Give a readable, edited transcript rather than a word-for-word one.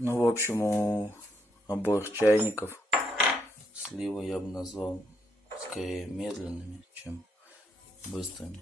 Ну, в общем, у обоих чайников сливы я бы назвал скорее медленными, чем быстрыми.